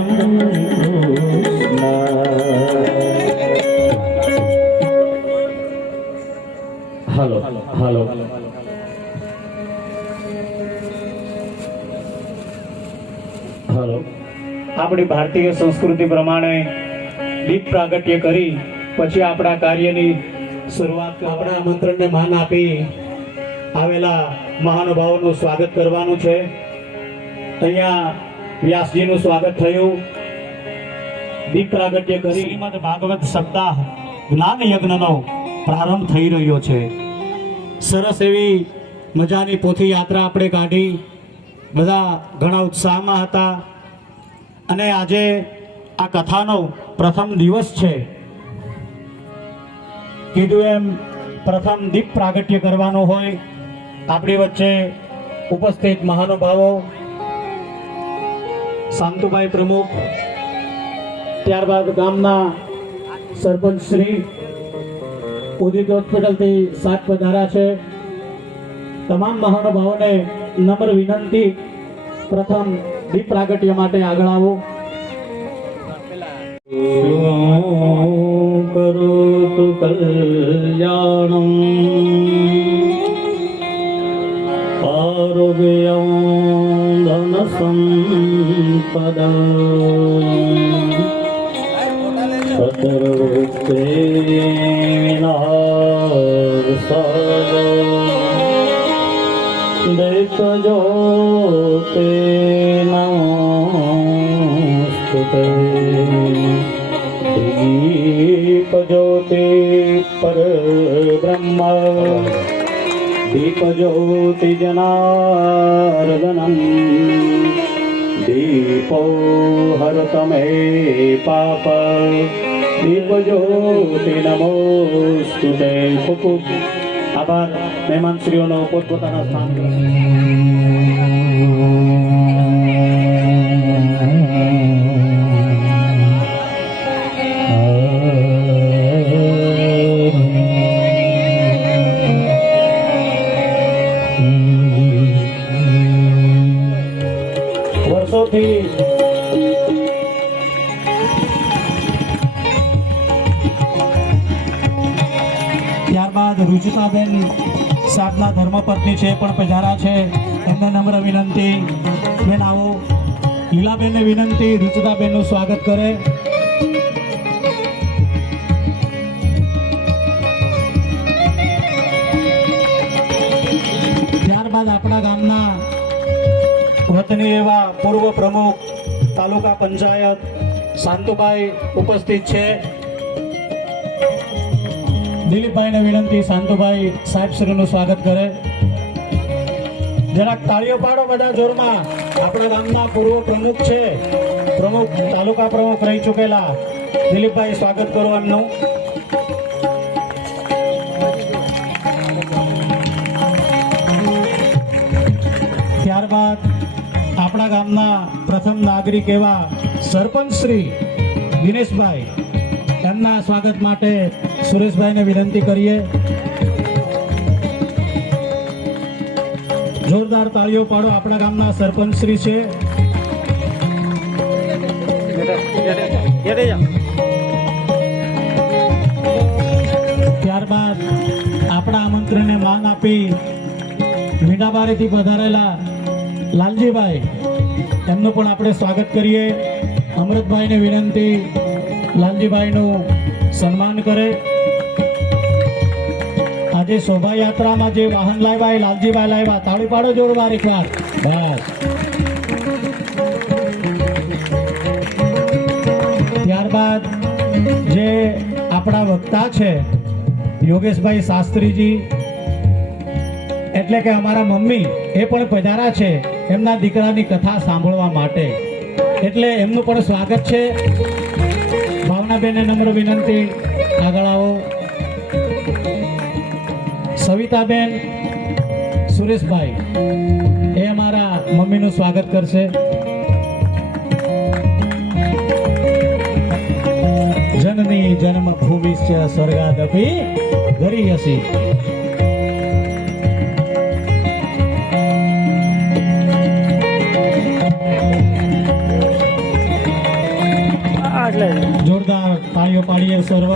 હાલો હાલો હાલો આપણી ભારતીય સંસ્કૃતિ પ્રમાણે દીપ પ્રાગટ્ય કરી પછી આપણા કાર્યની શરૂઆત આપણા આમંત્રણને માન આપી આવેલા મહાનુભાવોનું સ્વાગત કરવાનું છે. અહીંયા વ્યાસજીનું સ્વાગત થયું. દીપ પ્રાગટ્ય કરી શ્રીમદ ભાગવત સપ્તાહ જ્ઞાન યજ્ઞનો પ્રારંભ થઈ રહ્યો છે. સરસ એવી મજાની પોથી યાત્રા આપણે કાઢી, બધા ઘણા ઉત્સાહમાં હતા અને આજે આ કથાનો પ્રથમ દિવસ છે. કીધું એમ પ્રથમ દીપ પ્રાગટ્ય કરવાનો હોય. આપણી વચ્ચે ઉપસ્થિત મહાનુભાવો શાંતુભાઈ પ્રમુખ, ત્યારબાદ ગામના સરપંચ શ્રી, ઉદિત હોસ્પિટલથી સાત પધાર્યા છે. તમામ મહાનુભાવોને નમ્ર વિનંતી, પ્રથમ દીપ પ્રાગટ્ય માટે આગળ આવો. કરોતુ કલ્યાણમ આરોગ્યં ધન સંપદા દેખજો તે નમસ્તુતે દીપ જ્યોતિ પરબ્રહ્મ દીપ જ્યોતિ જનાર્દનમ દીપો હરતમે પાપ દીપ જ્યોતિ નમોસ્તુતે. ખૂબ ખૂબ આભાર. મહેમાનશ્રીઓનો પોતપોતાના સ્થાન પર. વર્ષોથી ત્યારબાદ રુચિતાબેન સાહેબના ધર્મપત્ની છે, પણ પધારા છે. એમને નમ્ર વિનંતી, બેન આવો. લીલાબેનને વિનંતી રુચિતાબેનનું સ્વાગત કરે. ત્યારબાદ આપણા ગામના વતની એવા પૂર્વ પ્રમુખ તાલુકા પંચાયત શાંતુભાઈ ઉપસ્થિત છે. દિલીપભાઈને વિનંતી, શાંતુભાઈ સાહેબશ્રીનું સ્વાગત કરે. જરાક તાળીઓ પાડો બધા જોરમાં. આપણા ગામના પૂર્વ પ્રમુખ છે, પ્રમુખ તાલુકા પ્રમુખ રહી ચૂકેલા દિલીપભાઈ, સ્વાગત કરો એમનું. ત્યારબાદ આપણા ગામના પ્રથમ નાગરિક એવા સરપંચ શ્રી દિનેશભાઈ, એમના સ્વાગત માટે સુરેશભાઈને વિનંતી કરીએ. જોરદાર તાળીઓ પાડો. આપણા ગામના સરપંચ શ્રી છે. ત્યારબાદ આપણા આમંત્રણને માન આપી મીંડાબારીથી પધારેલા લાલજીભાઈ, એમનું પણ આપણે સ્વાગત કરીએ. અમૃતભાઈને વિનંતી લાલજીભાઈનું સન્માન કરે. આજે શોભાયાત્રામાં જે વાહન લાવ્યા એ લાલજીભાઈ લાવ્યા. તાળી પાડો જોરદાર એકવાર. બસ. ત્યારબાદ જે આપણા વક્તા છે યોગેશભાઈ શાસ્ત્રીજી, એટલે કે અમારા મમ્મી, એ પણ પધારા છે એમના દીકરાની કથા સાંભળવા માટે. એટલે એમનું પણ સ્વાગત છે. ભાવનાબેનને નમ્ર વિનંતી, આગળ આવો. સવિતાબેન, સુરેશભાઈ, એ અમારા મમ્મીનું સ્વાગત કરશે. જનની જન્મભૂમિશ્ચ સ્વર્ગાદપી ગરીયસી. તાળીઓ પાડીએ સર્વ.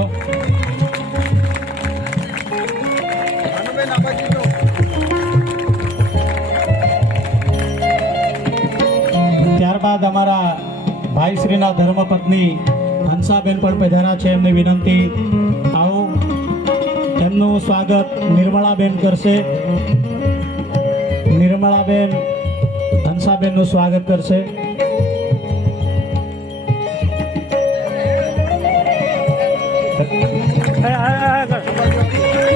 ત્યારબાદ અમારા ભાઈશ્રીના ધર્મપત્ની હંસાબેન પણ પધાર્યા છે. એમની વિનંતી, આવો. એમનું સ્વાગત નિર્મળાબેન કરશે. નિર્મળાબેન હંસાબેનનું સ્વાગત કરશે.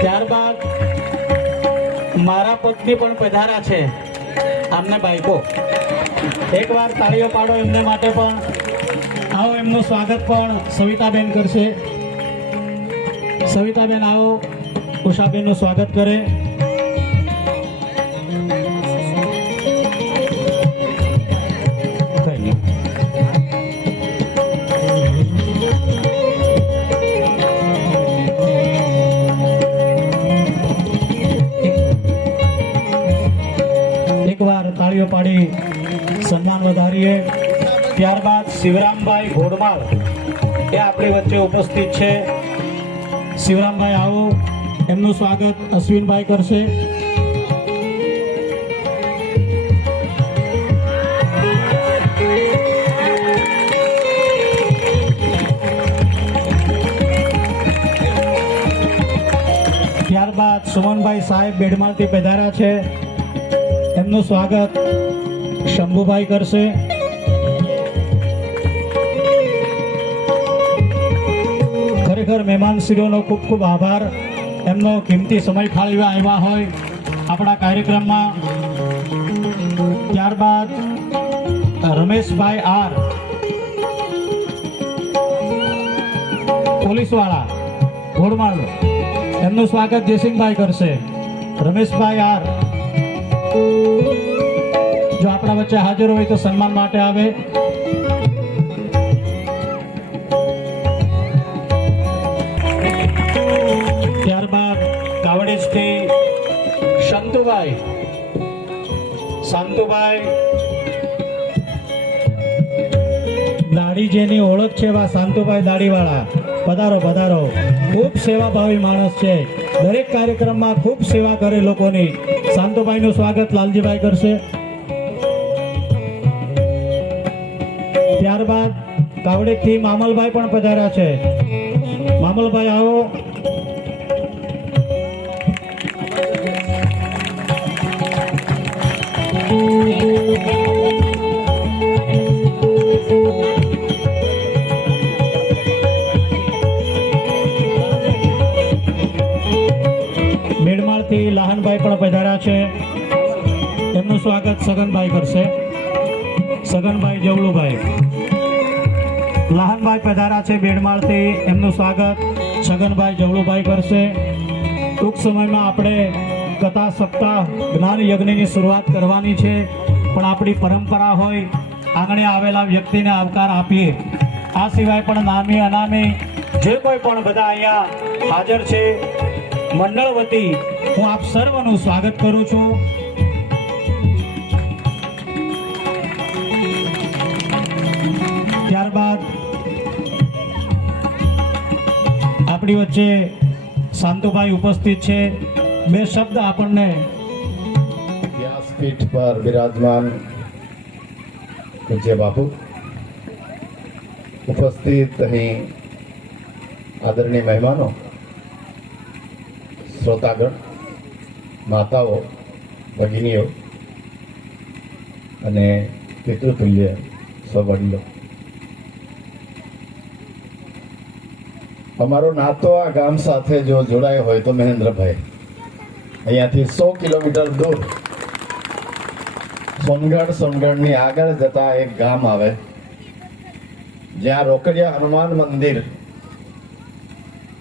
ત્યારબાદ મારા પત્ની પણ પધાર્યા છે. આમને બાઈકો, એકવાર તાળીઓ પાડો એમને માટે પણ. આવો, એમનું સ્વાગત પણ સવિતાબેન કરશે. સવિતાબેન આવો, ઉષાબેનનું સ્વાગત કરે. કઈ નહીં. એકવાર તાળીઓ પાડી સન્માન વધારીએ. ત્યારબાદ શિવરામભાઈ ઘોડમાળ એ આપણી વચ્ચે ઉપસ્થિત છે. શિવરામભાઈ આવો, એમનું સ્વાગત અશ્વિનભાઈ કરશે. ત્યારબાદ સુમનભાઈ સાહેબ બેડમાલથી પધાર્યા છે. એમનું સ્વાગત શંભુભાઈ કરશે. ખરેખર મહેમાનશ્રીઓનો ખૂબ ખૂબ આભાર. એમનો કિંમતી સમય ફાળવી આવ્યા હોય આપણા કાર્યક્રમમાં. ત્યારબાદ રમેશભાઈ આર, પોલીસવાળા ઘોડમાળ, એમનું સ્વાગત જયસિંહભાઈ કરશે. રમેશભાઈ આર જો આપણા વચ્ચે હાજર હોય તો સન્માન માટે આવે. ત્યારબાદ કાવડેજથી શાંતુભાઈ દાઢી જેની ઓળખ છે એવા શાંતુભાઈ દાઢીવાળા, પધારો પધારો. ખૂબ સેવાભાવી માણસ છે. દરેક કાર્યક્રમમાં ખૂબ સેવા કરે લોકોની. શાંતુભાઈનું સ્વાગત લાલજીભાઈ કરશે. ત્યારબાદ કાવડેજથી મામલભાઈ પણ પધાર્યા છે. મામલભાઈ આવો. બેડમાળથી લહાનભાઈ પણ પધાર્યા છે. એમનું સ્વાગત સગનભાઈ કરશે. સગનભાઈ જવલુભાઈ. લહાનભાઈ પધાર્યા છે બેડમાળથી. એમનું સ્વાગત છગનભાઈ જવલુભાઈ કરશે. ટૂંક સમયમાં આપણે કથા સપ્તાહ જ્ઞાન યજ્ઞની શરૂઆત કરવાની છે. પણ આપણી પરંપરા હોય આંગણે આવેલા વ્યક્તિને આવકાર આપીએ. આ સિવાય પણ નામી અનામી જે કોઈ પણ બધા અહીંયા હાજર છે મંડળ વતી હું આપ સર્વનું સ્વાગત કરું છું. ત્યારબાદ આપણી વચ્ચે શાંતુભાઈ ઉપસ્થિત છે. બે શબ્દ આપણને વ્યાસપીઠ પર બિરાજમાન પૂજ્ય બાપુ, ઉપસ્થિત અહીં આદરણીય મહેમાનો, શ્રોતાગણ, માતાઓ, ભગિનીઓ અને પિતૃતુલ્ય સૌ વડીલો, અમારો નાતો આ ગામ સાથે જો જોડાયો હોય તો મહેન્દ્રભાઈ, અહીંયાથી 100 કિલોમીટર દૂર સોનગઢની આગળ જતા એક ગામ આવે જ્યાં રોકડિયા હનુમાન મંદિર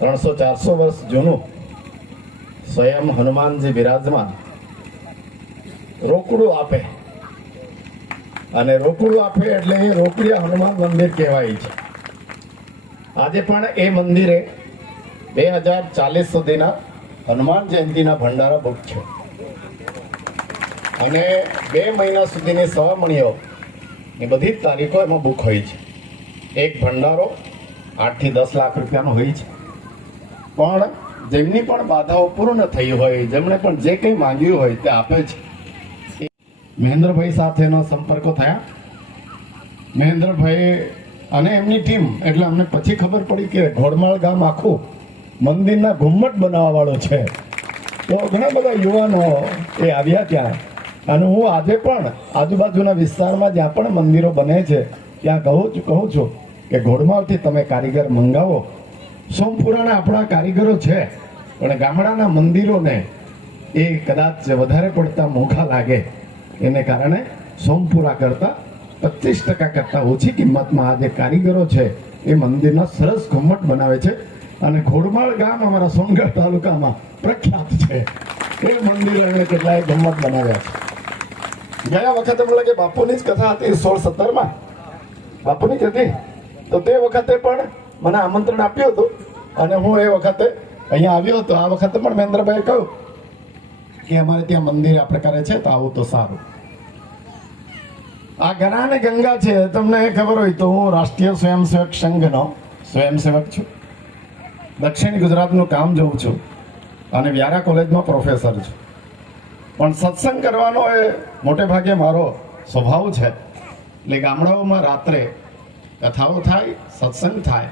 300-400 વર્ષ જૂનું, સ્વયં હનુમાનજી બિરાજમાન, રોકડું આપે. અને રોકડું આપે એટલે એ રોકડિયા હનુમાન મંદિર કહેવાય છે. આજે પણ એ મંદિરે 2040 સુધીના હનુમાન જયંતિના ભંડારા બુક છે. અને 2 મહિના સુધીની સવામણીઓ એ બધી જ તારીખો એમાં બુક હોય છે. એક ભંડારો 8 થી 10 લાખ રૂપિયાનો હોય છે. પણ જેમની પણ બાધાઓ પૂર્ણ થઈ હોય, જેમણે પણ જે કંઈ માંગ્યું હોય તે આપે છે. મહેન્દ્રભાઈ સાથેનો સંપર્કો થયા. મહેન્દ્રભાઈ અને એમની ટીમ, એટલે અમને પછી ખબર પડી કે ઘોડમાળ ગામ આખું મંદિરના ઘુમ્મટ બનાવવા વાળો છે. તો ઘણા બધા યુવાનો એ આવ્યા ત્યાં. અને હું આજે પણ આજુબાજુના વિસ્તારમાં જ્યાં પણ મંદિરો બને છે ત્યાં કહું છું કે ઘોડમાળથી તમે કારીગર મંગાવો. સોમપુરાના આપણા કારીગરો છે, પણ ગામડાના મંદિરોને એ કદાચ વધારે પડતા મોંઘા લાગે, એને કારણે સોમપુરા કરતા 25% કરતા ઓછી કિંમતમાં આ જે કારીગરો છે એ મંદિરના સરસ ઘુમ્મટ બનાવે છે. અને ઘોડમાળ ગામ અમારા સોનગઢ તાલુકામાં પ્રખ્યાત છે. એ મંદિર અને કેટલાય ઘુમ્મટ બનાવ્યા છે. ગયા વખતે મને લાગે બાપુની જ કથા હતી 16-17માં, બાપુની જ હતી. તો તે વખતે પણ મને આમંત્રણ આપ્યું હતું અને હું એ વખતે અહીંયા આવ્યો હતો. આ વખતે પણ મહેન્દ્રભાઈએ કહ્યું કે અમારે ત્યાં મંદિર આ પ્રકારે છે તો આવું તો સારું. આ ગરા અને ગંગા છે, તમને ખબર હોય તો હું રાષ્ટ્રીય સ્વયંસેવક સંઘનો સ્વયંસેવક છું. દક્ષિણ ગુજરાતનું કામ જોઉં છું અને વ્યારા કોલેજમાં પ્રોફેસર છું. પણ સત્સંગ કરવાનો એ મોટે ભાગે મારો સ્વભાવ છે. એટલે ગામડાઓમાં રાત્રે કથાઓ થાય, સત્સંગ થાય,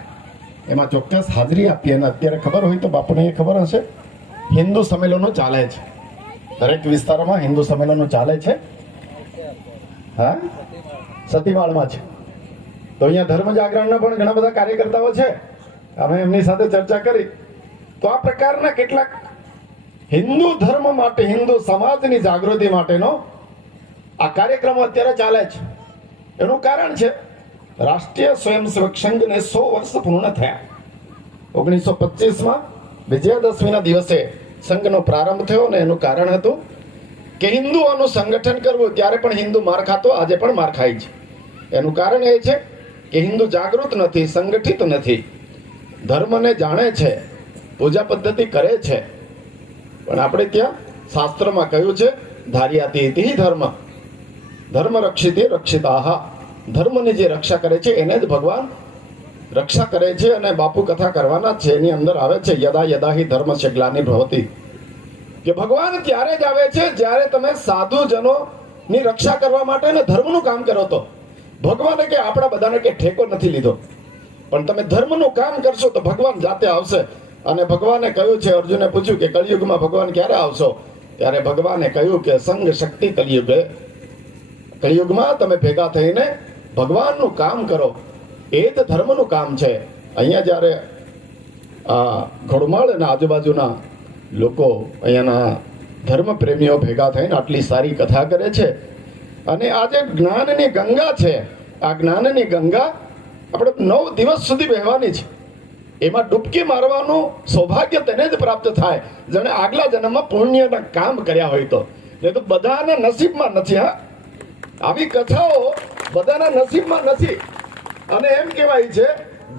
એમાં ચોક્કસ હાજરી આપીએ. અને અત્યારે ખબર હોય તો બાપુને એ ખબર હશે, હિન્દુ સંમેલનો ચાલે છે. દરેક વિસ્તારમાં હિન્દુ સંમેલનો ચાલે છે. હા, સતીવાળમાં છે. તો અહીંયા ધર્મ જાગરણના પણ ઘણા બધા કાર્યકર્તાઓ છે. અમે એમની સાથે ચર્ચા કરી. તો આ પ્રકારના કેટલાક હિન્દુ ધર્મ માટે, હિન્દુ સમાજની જાગૃતિ માટેનો આ કાર્યક્રમો અત્યારે ચાલે છે. એનું કારણ છે રાષ્ટ્રીય સ્વયંસેવક સંઘને 100 વર્ષ પૂર્ણ થયા. 1925માં વિજયાદશમીના દિવસે સંઘનો પ્રારંભ થયો અને એનું કારણ હતું કે હિન્દુઓનું સંગઠન કરવું. ત્યારે પણ હિન્દુ માર ખાતો, આજે પણ માર ખાય છે. એનું કારણ એ છે કે હિન્દુ જાગૃત નથી, સંગઠિત નથી, ધર્મને જાણે છે, પૂજા પદ્ધતિ કરે છે. પણ આપણે ત્યાં શાસ્ત્રમાં કહ્યું છે ધાર્યાતિ ઇતિ ધર્મ, ધર્મ રક્ષિતે રક્ષિતાહ. ધર્મની જે રક્ષા કરે છે એને જ ભગવાન રક્ષા કરે છે. અને બાપુ કથા કરવાના છે, એની અંદર આવે છે યદા યદા હિ ધર્મસ્ય ગ્લાનિર્ભવતિ, કે ભગવાન ત્યારે જ આવે છે જ્યારે તમે સાધુજનોની રક્ષા કરવા માટે ને ધર્મનું કામ કરો. તો ભગવાને કે આપણા બધાને કે ઠેકો નથી લીધો, પણ તમે ધર્મનું કામ કરશો તો ભગવાન જાતે આવશે. અને ભગવાને કહ્યું છે, અર્જુને પૂછ્યું કે કળિયુગમાં ભગવાન ક્યારે આવશો? ત્યારે ભગવાને કહ્યું કે સંઘ શક્તિ કલિયુગે, કળિયુગમાં તમે ભેગા થઈને ભગવાનનું કામ કરો, એ જ ધર્મનું કામ છે. અહીંયા જ્યારે આ ઘોડમાળ અને આજુબાજુના લોકો, અહીંયાના ધર્મ પ્રેમીઓ ભેગા થઈને આટલી સારી કથા કરે છે. અને આ જે જ્ઞાનની ગંગા છે, આ જ્ઞાનની ગંગા આપણે 9 દિવસ સુધી વહેવાની છે. એમાં ડૂબકી મારવાનું સૌભાગ્ય તેને જ પ્રાપ્ત થાય જેણે આગલા જન્મમાં પુણ્યના કામ કર્યા હોય તો. એ તો બધાના નસીબમાં નથી. હા, આવી કથાઓ બધાના નસીબમાં નથી. અને એમ કહેવાય છે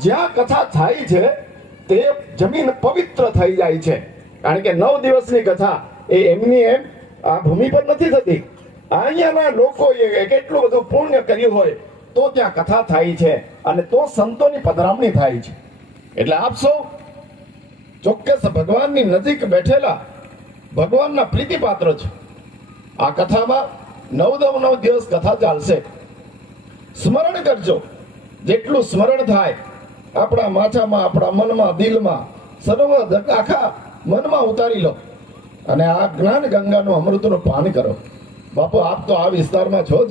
જ્યાં કથા થાય છે તે જમીન પવિત્ર થઈ જાય છે. કારણ કે 9 દિવસની કથા એ એમની એમ આ ભૂમિ પર નથી થતી. અહીંયાના લોકોએ કેટલું બધું પુણ્ય કર્યું હોય તો ત્યાં કથા થાય છે અને તો સંતોની પધરામણી થાય છે. એટલે આપ સૌ ચોક્કસ ભગવાનની નજીક બેઠેલા ભગવાનના પ્રીતિપાત્ર છે. આ કથામાં 9 દિવસ કથા ચાલશે. સ્મરણ કરજો, જેટલું સ્મરણ થાય આપણા માથામાં, આપણા મનમાં, દિલમાં, સર્વ આખા મનમાં ઉતારી લો અને આ જ્ઞાન ગંગાનું અમૃતનું પાન કરો. બાપુ, આપ તો આ વિસ્તારમાં છો જ.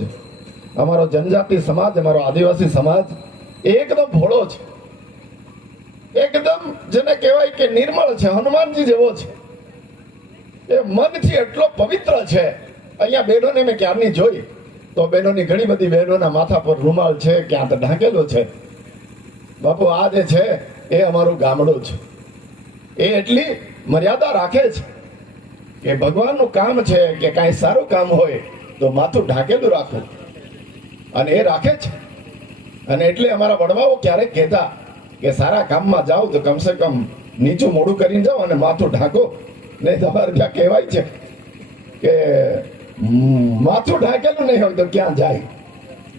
અમારો જનજાતિ સમાજ, અમારો આદિવાસી સમાજ એકદમ ભોળો છે, એકદમ જેને કહેવાય કે નિર્મળ છે, હનુમાનજી જેવો છે. એ મનથી એટલો પવિત્ર છે. અહીંયા બહેનોને મેં ક્યારની જોઈ તો બહેનોની ઘણી બધી બહેનોના માથા પર રૂમાલ છે, ક્યાં તો ઢાંકેલો છે. બાપુ, આ જે છે એ અમારું ગામડું છે. એ એટલી મર્યાદા રાખે છે કે ભગવાનનું કામ છે કે કાંઈ સારું કામ હોય તો માથું ઢાંકેલું રાખવું, અને એ રાખે છે. અને એટલે અમારા વડવાઓ ક્યારેક કહેતા કે સારા કામમાં જાઓ તો કમસે કમ નીચું મોઢું કરીને જાઓ અને માથું ઢાંકો. નહીં તમારે ત્યાં કહેવાય છે કે માથું ઢાંકેલું નહીં હોય તો ક્યાં જાય,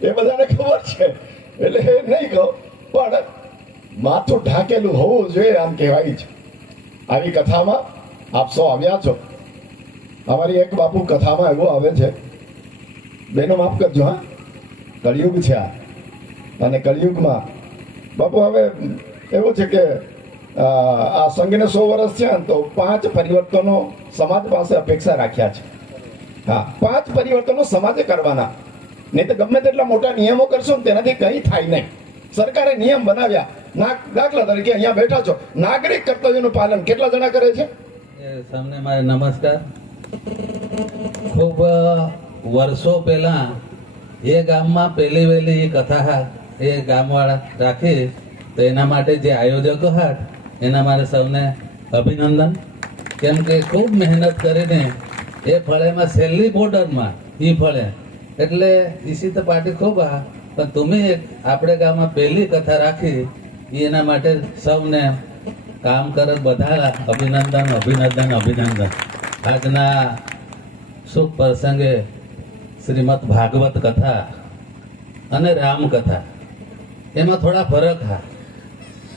એ બધાને ખબર છે. એટલે એ નહીં કહો, પણ માથું ઢાંકેલું હોવું જોઈએ આમ કહેવાય છે. આવી કથામાં આપ સૌ આવ્યા છો. અમારી એક બાપુ કથામાં એવું આવે છે, બેનો માફ કરજો હા, કળિયુગ છે આ, અને કળિયુગમાં બાપુ હવે એવું છે કે આ સંઘને 100 વર્ષ છે ને તો 5 પરિવર્તનો સમાજ પાસે અપેક્ષા રાખ્યા છે. હા, 5 પરિવર્તનો સમાજે કરવાના, નહીં તો ગમે તેટલા મોટા નિયમો કરશો ને તેનાથી કંઈ થાય નહીં. સરકારે નિયમ બનાવ્યા, દાખલા તરીકે અહીંયા બેઠા છો, નાગરિક કર્તવ્યનું પાલન કેટલા જણા કરે છે? સામને મારે નમસ્કાર. ખૂબ વર્ષો પહેલા એ ગામમાં પહેલી વહેલી એ કથા એ ગામવાળા રાખી, તો એના માટે જે આયોજકો હતા એના મારે સૌને અભિનંદન. કેમ કે ખૂબ મહેનત કરીને એ ફળેમાં છેલ્લી બોર્ડરમાં એ ફળે એટલે ઈસી તો પાર્ટી ખૂબ આ, પણ તમે આપણે ગામમાં પહેલી કથા રાખી એના માટે સૌને કામ કરત બધા અભિનંદન અભિનંદન અભિનંદન. આજના શુભ પ્રસંગે શ્રીમદ ભાગવત કથા અને રામકથા એમાં થોડા ફરક હા.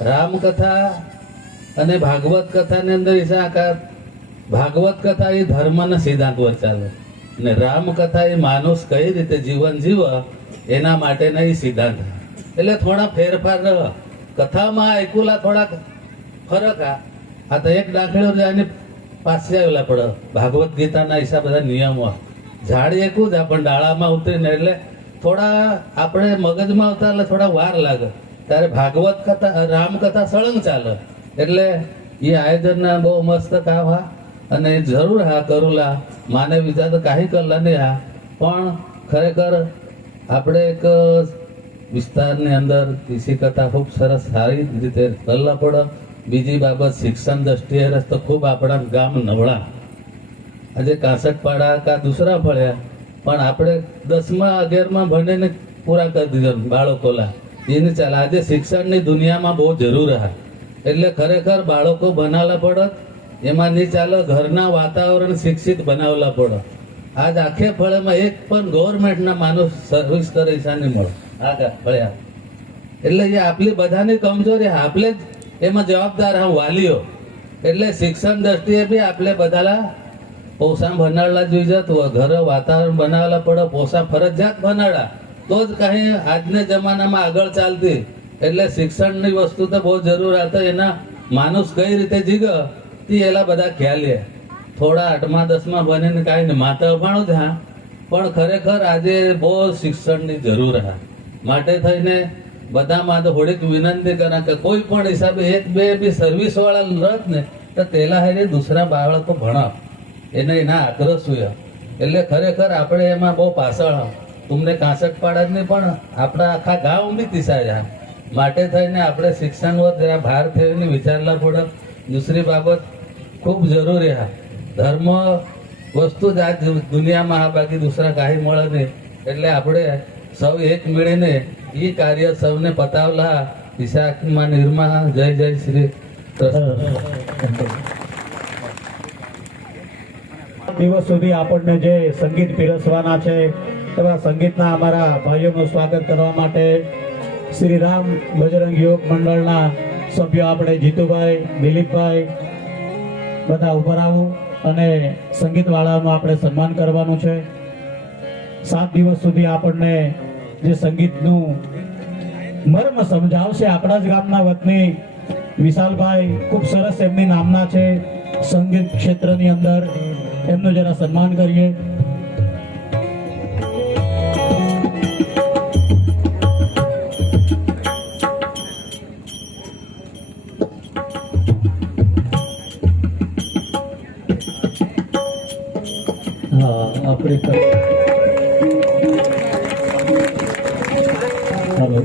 રામકથા અને ભાગવત કથાની અંદર ભાગવત કથા એ ધર્મના સિદ્ધાંત પર ચાલે અને રામકથા એ માણસ કઈ રીતે જીવન જીવે એના માટેના એ સિદ્ધાંત. એટલે થોડા ફેરફાર કથામાં એકુલા થોડાક ફરક આ તો એક દાખલો જાય પાસે આવેલા પડે. ભાગવત ગીતાના હિસાબ બધા નિયમો ઝાડ એકું જ પણ ડાળામાં ઉતરીને એટલે થોડા આપણે મગજમાં આવતા એટલે થોડા વાર લાગે. ત્યારે ભાગવત કથા રામકથા સળંગ ચાલે એટલે એ આયોજનના બહુ મસ્ત કામ હા. અને જરૂર હા કરુલા માને વિચાર તો કાંઈ કરલા નહીં હા, પણ ખરેખર આપણે એક વિસ્તારની અંદર કૃષિ કથા ખૂબ સરસ સારી રીતે કરલા પડે. બીજી બાબત શિક્ષણ દ્રષ્ટિએ તો ખૂબ આપણા ગામ નવળા. આજે 61 પાડા કા દૂસરા પડ્યા પણ આપણે 10મા 11મા ભણીને પૂરા કરી દીધા બાળકોલા એની ચાલે. આજે શિક્ષણની દુનિયામાં બહુ જરૂર હા એટલે ખરેખર બાળકો બનાવલા પડત એમાં નહીં ચાલે. ઘરના વાતાવરણ શિક્ષિત બનાવલા પડે. આજ આખે ફળેમાં એક પણ ગવર્મેન્ટના માણસ સર્વિસ કરે છે નહીં મળે આ ફળ્યા. એટલે એ આપણી બધાની કમજોરી આપણે જ એમાં જવાબદાર હા વાલીઓ. એટલે શિક્ષણ દ્રષ્ટિએ બી આપણે બધા પોસા ભણાડલા જોઈ જતું ઘરે વાતાવરણ બનાવેલા પડે. પોસા ફરજિયાત ભણાડા તો જ કાંઈ આજના જમાનામાં આગળ ચાલતી. એટલે શિક્ષણની વસ્તુ તો બહુ જરૂર હતા. એના માણસ કઈ રીતે જીગ તે એલા બધા ખ્યાલ લે. થોડા 8મા 10મા ભણીને કાંઈ નહીં માતા અભાણું જ હા, પણ ખરેખર આજે બહુ શિક્ષણની જરૂર હા. માટે થઈને બધામાં તો થોડીક વિનંતી કરા કે કોઈ પણ હિસાબે 1-2 બી સર્વિસ વાળા રત ને તો તેલા હારે દૂસરા બાળકો ભણાવ એને એના આગ્રહ શું. એટલે ખરેખર આપણે એમાં બહુ પાછળ તમને 61 પાડા જ નહીં પણ આપણા આખા ગામ બી તીસાયા. માટે થઈને આપણે શિક્ષણ પર જરા ભાર થઈને વિચારલા પડે. દૂસરી બાબત ખૂબ જરૂરી હા, ધર્મ વસ્તુ જ આ દુનિયામાં આ બાકી દૂસરા કાંઈ મળે નહીં. એટલે આપણે સૌ એક મળીને એ કાર્ય સૌને પતાવલા. વિશાખમાં નિર્મા જય જય શ્રી કૃષ્ણ. દિવસ સુધી આપણને જે સંગીત પીરસવાના છે એવા સંગીતના અમારા ભાઈઓનું સ્વાગત કરવા માટે શ્રી રામ બજરંગ યોગ મંડળના સભ્યો આપણે જીતુભાઈ, દિલીપભાઈ બધા ઉપર આવું અને સંગીતવાળાનું આપણે સન્માન કરવાનું છે. 7 દિવસ સુધી આપણને જે સંગીતનું મર્મ સમજાવશે આપણા જ ગામના વતની વિશાલભાઈ ખૂબ સરસ એમની નામના છે સંગીત ક્ષેત્રની અંદર. એમનું જરા સન્માન કરીએ. હા આપણે હેલો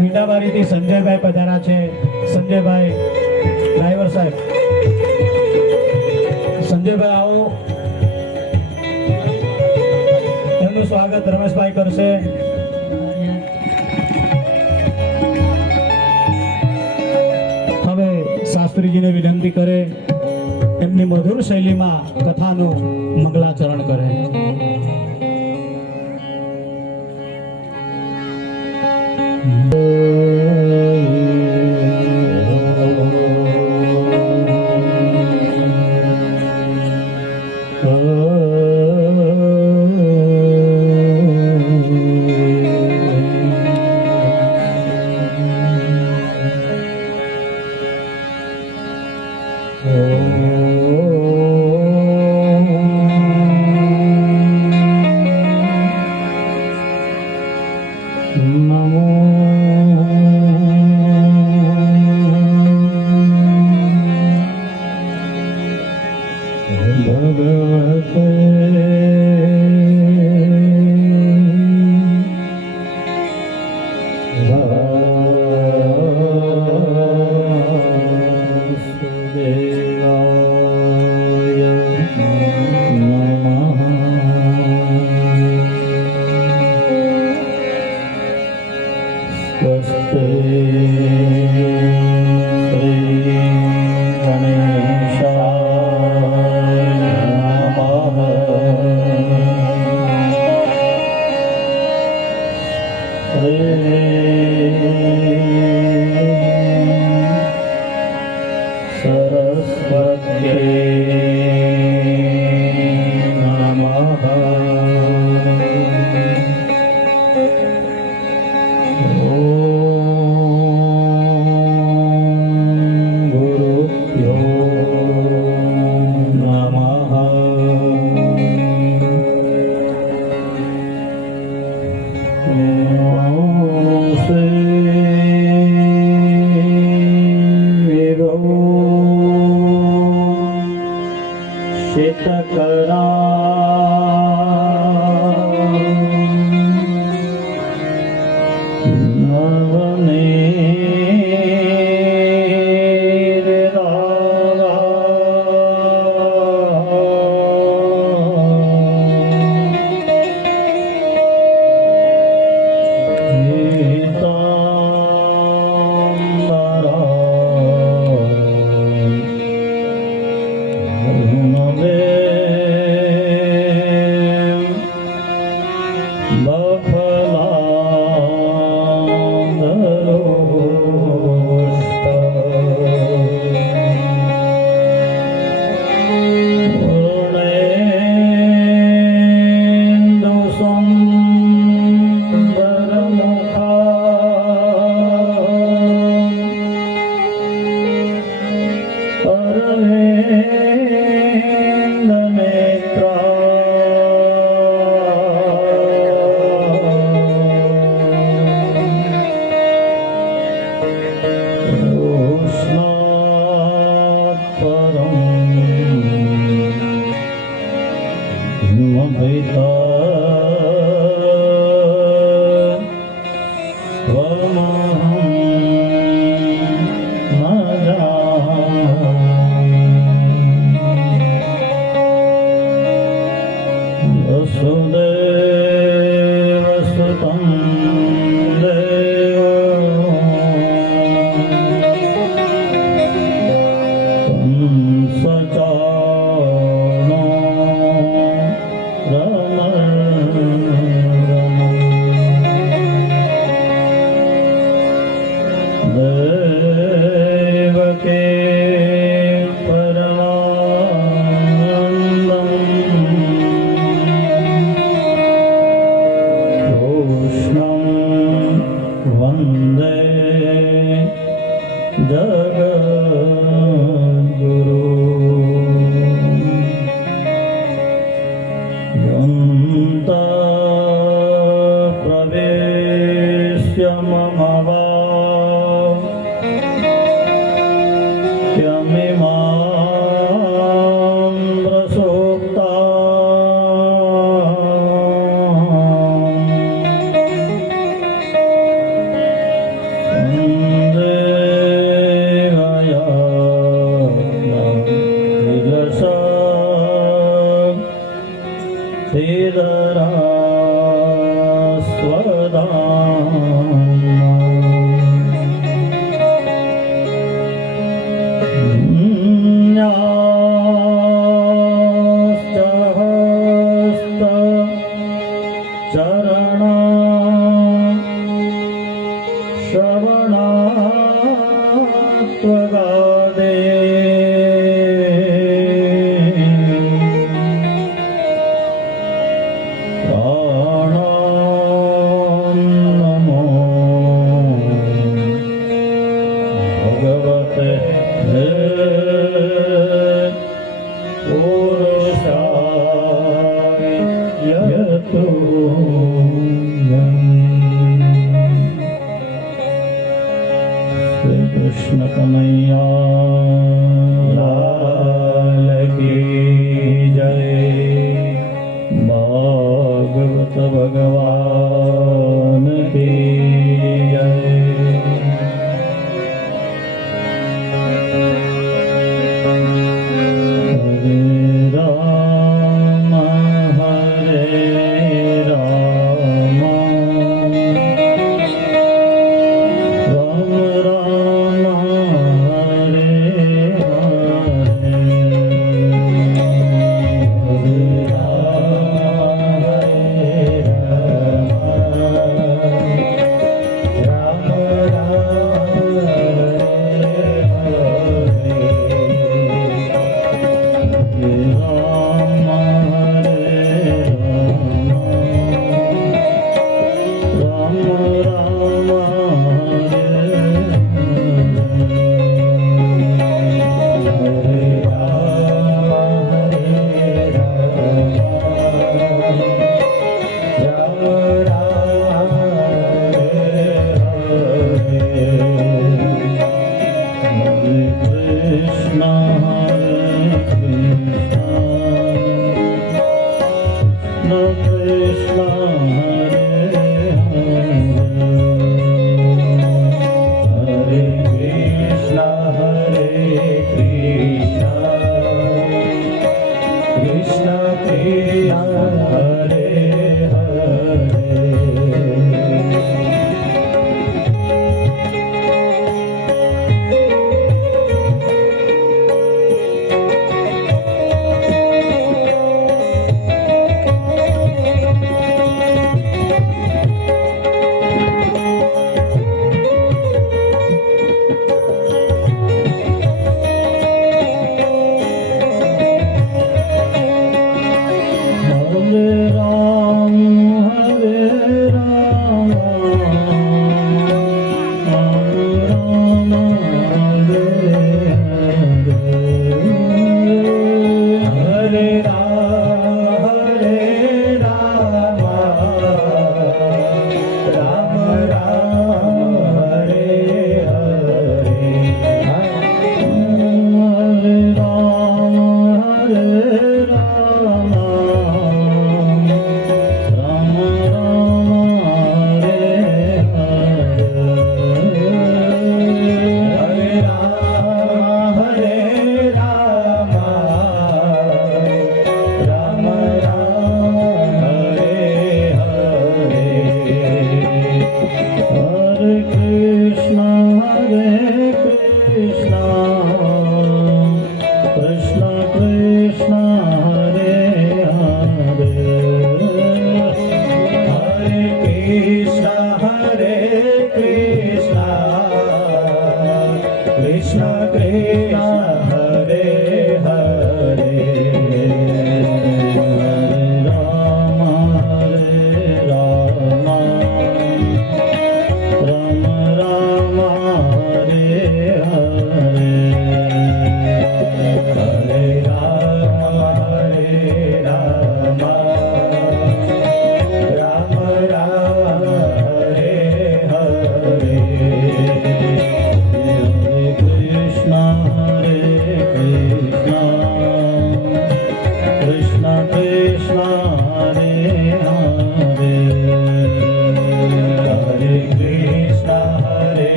મીંડાવાડીથી સંજયભાઈ પધારા છે. સંજયભાઈ ડ્રાઈવર સાહેબ, સંજયભાઈ આવો. એમનું સ્વાગત રમેશભાઈ કરશે. કરે, એમની મધુર શૈલીમાં કથાનું મંગલાચરણ કરે. Mm-hmm. શ્રી કૃષ્ણ કનૈયા લાલ કી જય. ભાગવત ભગવાન કી જય. હરે રામ રામ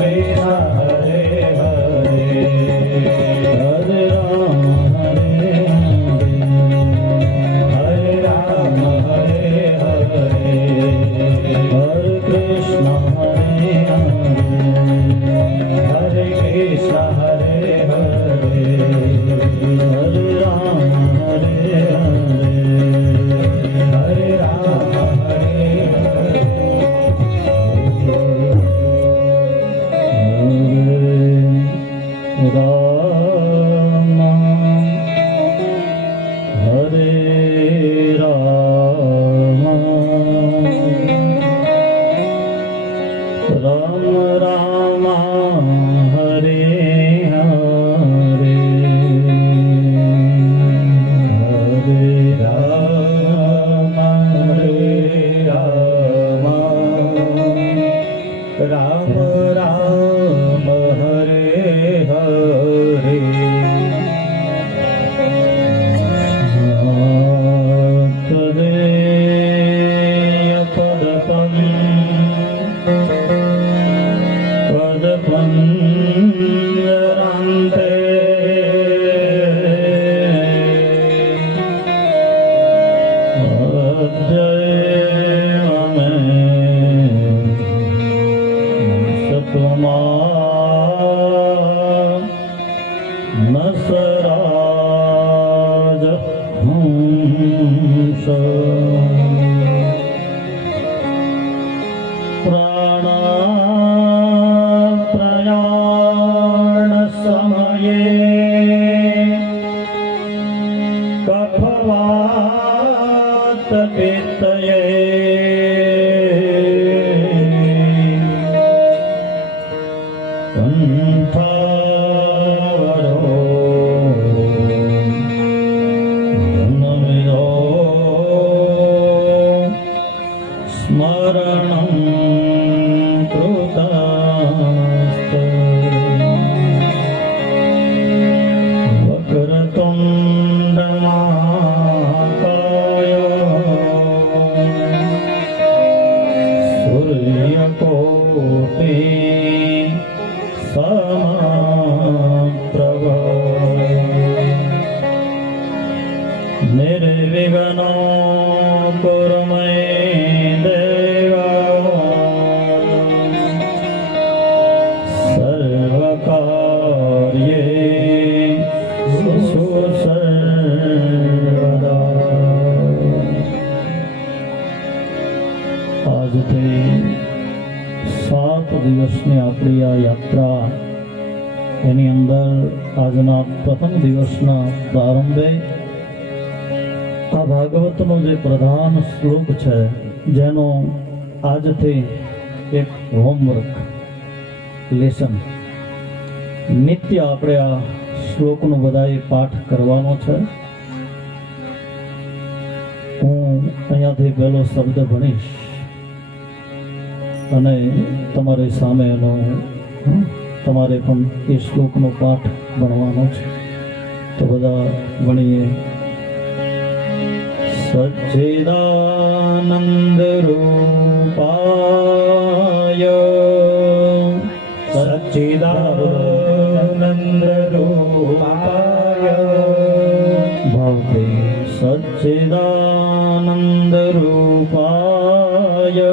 कृष्ण हरे हरे हरे राम हरे हरे हरे कृष्ण हरे हरे हरे राम हरे हरे राम हरे राम हरे हरे हरे राम राम राम हरे हरे नसराज हंस प्राणाप्रयाण समये कफवात पित्तये स्मरणं कृतास्त वक्रतुण्ड महाकाय सूर्यकोटि समप्रभ निर्विघ्नो कुरु मे देव सर्वकार्येषु सर्वदा આજથી 7 દિવસની આપણી આ યાત્રા એની અંદર આજના પ્રથમ દિવસના પ્રારંભે આ ભાગવતનો જે પ્રધાન શ્લોક છે જેનો આજથી એક હોમવર્ક લેસન નિત્ય આપણે આ શ્લોકનો બધાએ પાઠ કરવાનો છે. હું અહીંયાથી પહેલો શબ્દ ભણીશ અને તમારી સામે એનો તમારે પણ એ શ્લોકનો પાઠ ભણવાનો છે. તો બધા ભણીએ. સચ્ચિદાનંદ રૂપાય સચ્ચિદાનંદ રૂપાય ભાવથી સચ્ચિદાનંદ રૂપાય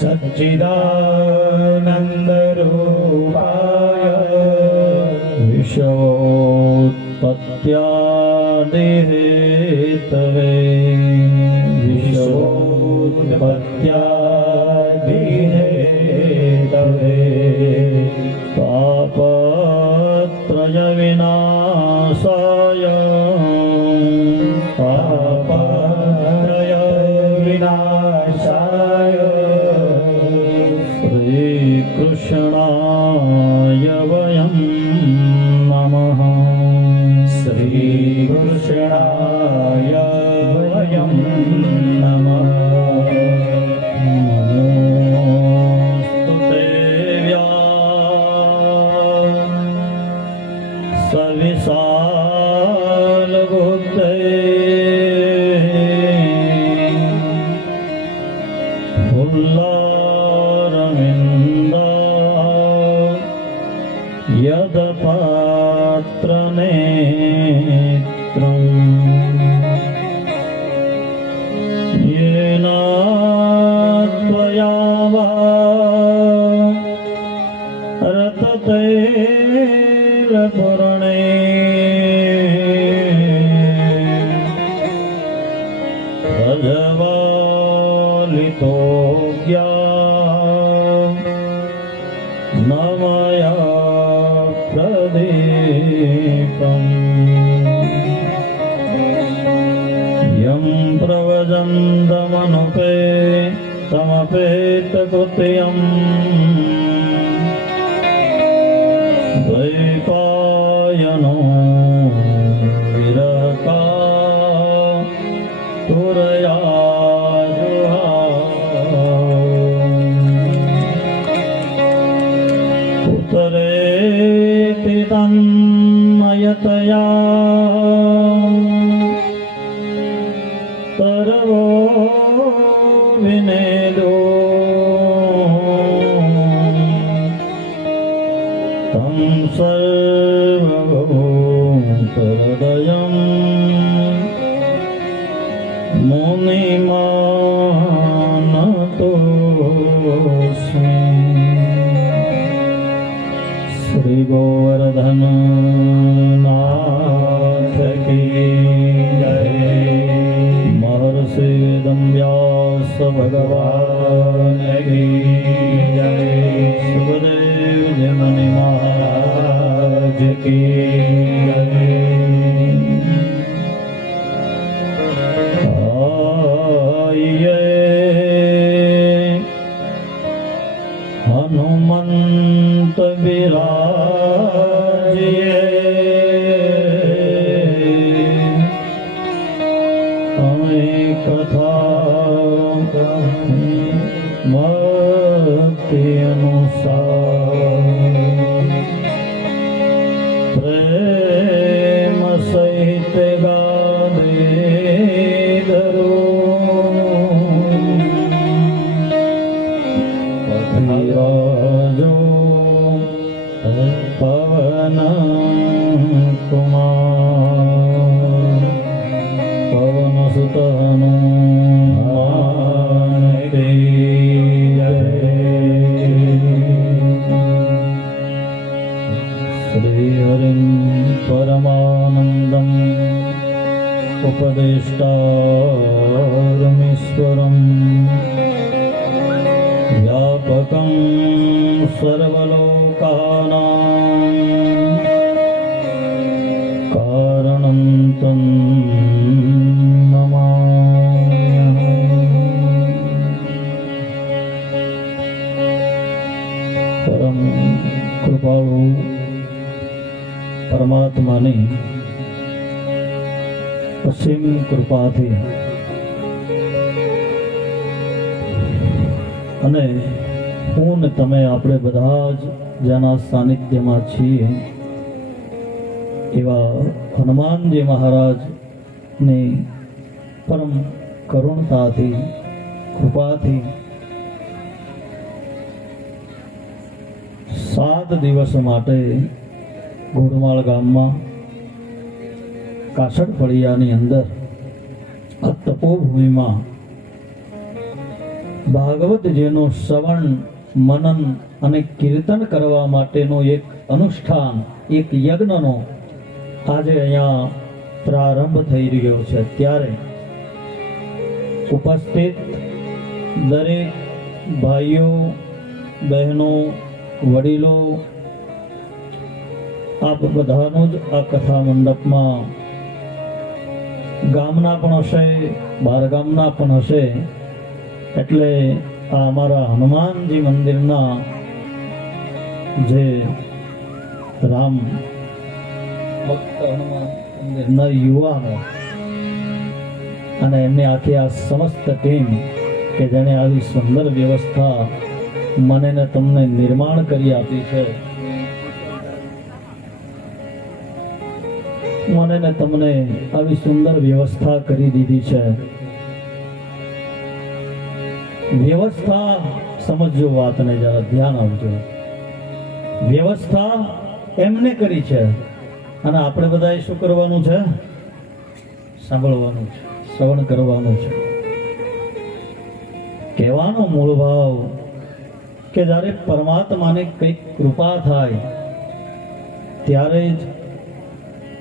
સચ્ચિદાનંદ રૂપાય વિશ્વોત્પત્યાદિહેતવે વિશ્વોત્પત્યાદિહેતવે તાપત્રય વિનાશાય તાપત્રય વિનાશાય શ્રીકૃષ્ણાય વયં નમઃ. શ્રીકૃષ્ણાય વયં નમઃ. નમોસ્તુતે સવિશાલ બુદ્ધે ફુલ્લારવિંદા यदपात्रनेत्रम् येन त्वया वा रततैलपूर्णे प्रज्वालितो न मया प्रदीपम् यं प्रवजन्तमनुपेतमपेतकृत्यम् द्वैपायनो विरका तुरया उतरेति तन्मयतया तरवो विनेदो तं सर्वभूतहृदयं मुनिमानतोऽस्मि। श्री गोवर्धन नाथ की जय। महर्षि वेदव्यास भगवान की जय। सुखदेव जी मुनि महाराज की जय। आइए हनुमंत विराजिए हमें कथा मति अनुसार प्रेम सहित गावे धरो पथिराजो पवन कुमार पवन सुत हनुमान की जय। श्री हरिं परमानन्दम् उपदेष्टारमीश्वरम् व्यापकं सर्वलोकानां कारणं तं नमामि। परम कृपाळु परमात्माની અસીમ કૃપાથી અને હું ને તમે આપણે બધા જ જેના સાનિધ્યમાં છીએ એવા હનુમાનજી મહારાજની પરમ કરુણતાથી કૃપાથી 7 દિવસ માટે ગોરમાળ ગામમાં કાસડ ફળિયાની અંદર આ તપોભૂમિમાં ભાગવતજીનું શ્રવણ મનન અને કીર્તન કરવા માટેનો એક અનુષ્ઠાન એક યજ્ઞનો આજે અહીંયા પ્રારંભ થઈ રહ્યો છે। ત્યારે ઉપસ્થિત દરેક ભાઈઓ બહેનો વડીલો આપ બધાનું જ આ કથા મંડપમાં ગામના પણ હશે બહાર ગામના પણ હશે એટલે આ અમારા હનુમાનજી મંદિરના જે રામ ભક્ત હનુમાન મંદિરના યુવાનો અને એમની આખી આ સમસ્ત ટીમ કે જેને આવી સુંદર વ્યવસ્થા મને ને તમને નિર્માણ કરી આપી છે। મને ને તમને આવી સુંદર વ્યવસ્થા કરી દીધી છે। વ્યવસ્થા સમજો વાતને જરા ધ્યાન આપજો। વ્યવસ્થા એમને કરી છે, અને આપણે બધાએ શું કરવાનું છે? સાંભળવાનું છે, શ્રવણ કરવાનું છે. કહેવાનો મૂળ ભાવ કે જ્યારે પરમાત્માને કંઈક કૃપા થાય ત્યારે જ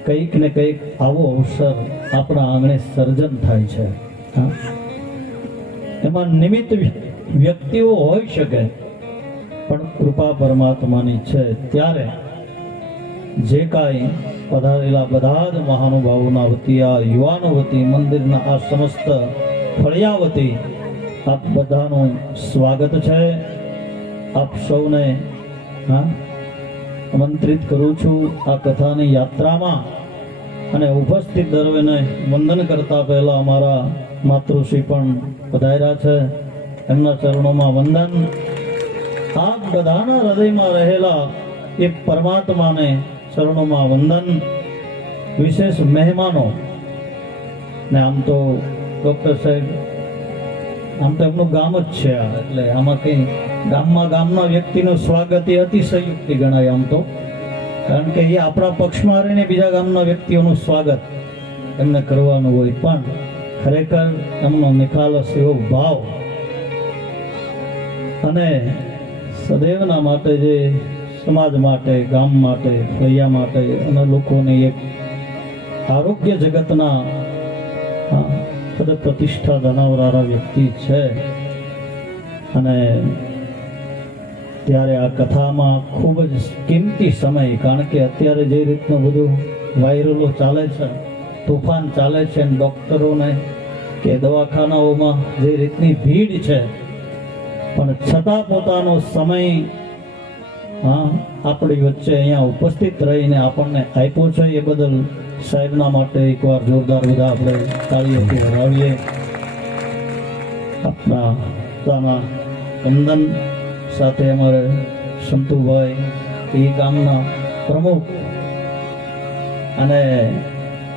કંઈક ને કંઈક આવો અવસર આપણા આંગણે સર્જન થાય છે. હા? એમાં નિમિત્ત વ્યક્તિઓ હોઈ શકે, પણ કૃપા પરમાત્માની છે. ત્યારે જે કાંઈ પધારેલા બધા જ મહાનુભાવોના વતી, આ યુવાનો વતી, મંદિરના આ સમસ્ત ફળિયા વતી આપ બધાનું સ્વાગત છે. આપ સૌને આમંત્રિત કરું છું આ કથાની યાત્રામાં. અને ઉપસ્થિત દરેકને વંદન કરતા પહેલા અમારા માતૃશ્રી પણ પધાર્યા છે, એમના ચરણોમાં વંદન. આપ બધાના હૃદયમાં રહેલા એ પરમાત્માને ચરણોમાં વંદન. વિશેષ મહેમાનો ને આમ તો ડૉક્ટર સાહેબ, આમ તો એમનું ગામ જ છે આ, એટલે આમાં કંઈ ગામના વ્યક્તિનું સ્વાગત એ અતિશયોક્તિ ગણાય આમ તો, કારણ કે એ આપણા પક્ષમાં રહીને બીજા ગામના વ્યક્તિઓનું સ્વાગત એમને કરવાનું હોય, પણ ખરેખર એમનો નિખાલસ એવો ભાવ અને સદૈવના માટે, જે સમાજ માટે, ગામ માટે, ફળિયા માટે અને લોકોની એક આરોગ્ય જગતના પદ પ્રતિષ્ઠા ધરાવનારા વ્યક્તિ છે. અને ત્યારે આ કથામાં ખૂબ જ કિંમતી સમય, કારણ કે અત્યારે જે રીતનું બધું વાયરલો ચાલે છે, તોફાન ચાલે છે, ડૉક્ટરોને કે દવાખાનાઓમાં જે રીતની ભીડ છે, પણ છતાં પોતાનો સમય આપણી વચ્ચે અહીંયા ઉપસ્થિત રહીને આપણને આપ્યો છે, એ બદલ સાહેબના માટે એકવાર જોરદાર બધા આપણે તાળીઓથી વધાવીએ. આપણા પોતાના વંદન સાથે અમારે સંતુભાઈ, એ ગામના પ્રમુખ, અને